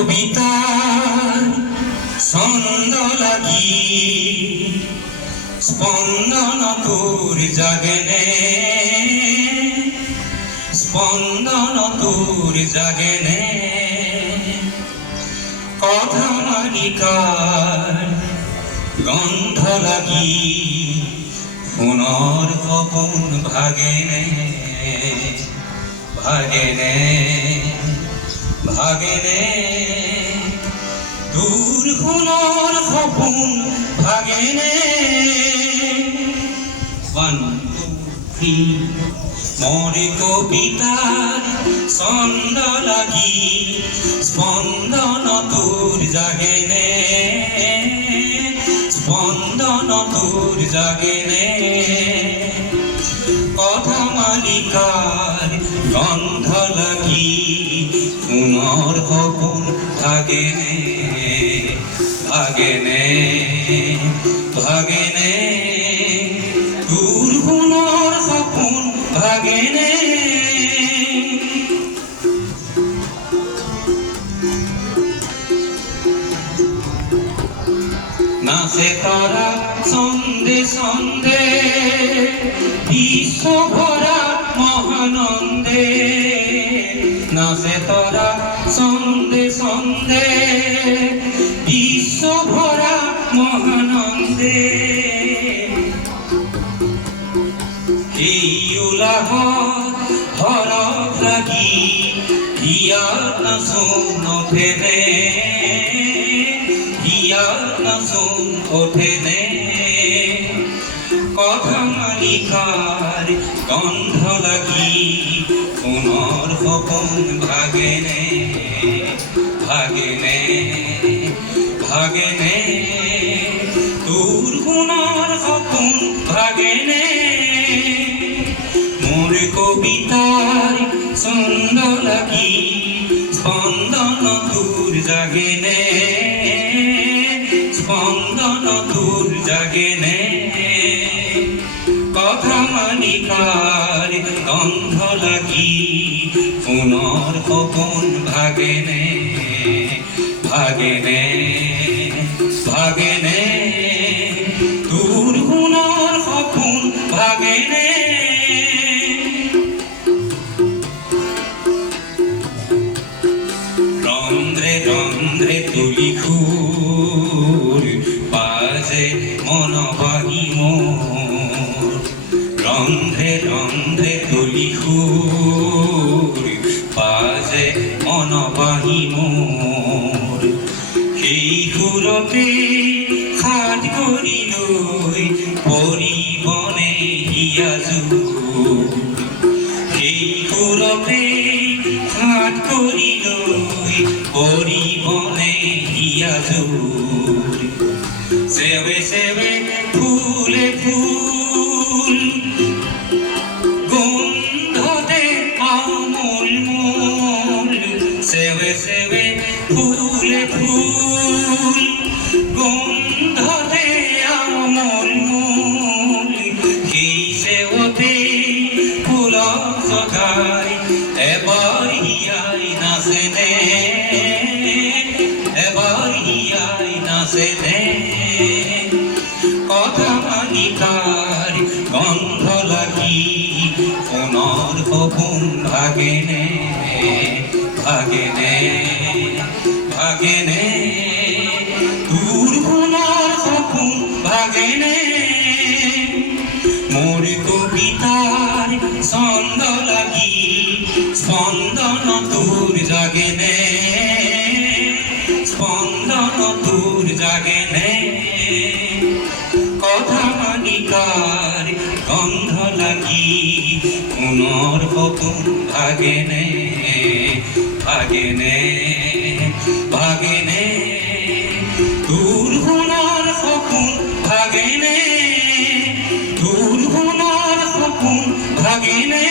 কবিতার ছন্দ লাগি স্পন্দন তোর জাগেনে, স্পন্দন তোর জাগেনে। কথা মালিকার গন্ধ লাগি পুনর কপন ভাগেনে, ভাগেনে, ভাগেনে। দূর পুনর কপন ভাগেনে। মরে কবিতার ছন্দ লাগি স্পন্দন তোর জাগেনে, স্পন্দন তোর জাগেনে। কথা মালিকার গন্ধ লাগি পুনর কপন ভাগেনে, ভাগেনে, ভাগেনে। দূর পুনর কপন ভাগেনে। নাচে তারা ছন্দে ছন্দে বিশ্ব ভরা মহানন্দে। নাচে তারা ছন্দে ছন্দে বিশ্ব ভরা মহানন্দে। এই উলাহত হরফ লাগি হিয়ার নাচন ওঠেনে, হিয়ার নাচন ওঠেনে। কথা মালিকার গন্ধ লাগি পুনর কপন ভাগেনে, ভাগেনে, ভাগেনে। তোর পুনর কপন ভাগেনে। মোর কবিতার ছন্দ লাগি স্পন্দন তোর জাগেনে, স্পন্দন তোর জাগেনে। কথা মালিকার গন্ধ লাগি পুনর কপন ভাগেনে, ভাগেনে, ভাগেনে। তোর পুনর কপন ভাগেনে। রন্ধ্রে রন্ধ্রে তুলি খুর বাজে মনবাহী মোর। রন্ধ্রে রন্ধ্রে তুলি খুর বাজে মনবাহী মোর। সেই সুরতে খাট করি লই পরিবনে হিয়াজুর। সেই সুরতে খাট করি লই পরিবনে হিয়াজুর। সেবে সেবে ফুলে ফুল গন্ধতে আমূল মূল। সেবে সেবে ফুলে ফুল গন্ধতে আমূল মূল। সেই সেবতে ফুলক জগাই এবার হিয়াই নাচেনে, এবার হিয়াই নাচেনে। কথা মালিকার গন্ধ লাগি পুনর কপন ভাগেনে, ভাগেনে, ভাগেনে। দূর পুনর কপন ভাগেনে। মোর কবিতার ছন্দ লাগি স্পন্দন তোর জাগেনে, স্পন্দন তোর জাগেনে। কথা মালিকার গন্ধ লাগি পুনর কপন ভাগেনে, ভাগেনে, ভাগেনে। দূর পুনর কপন ভাগেনে, দূর পুনর কপন ভাগেনে।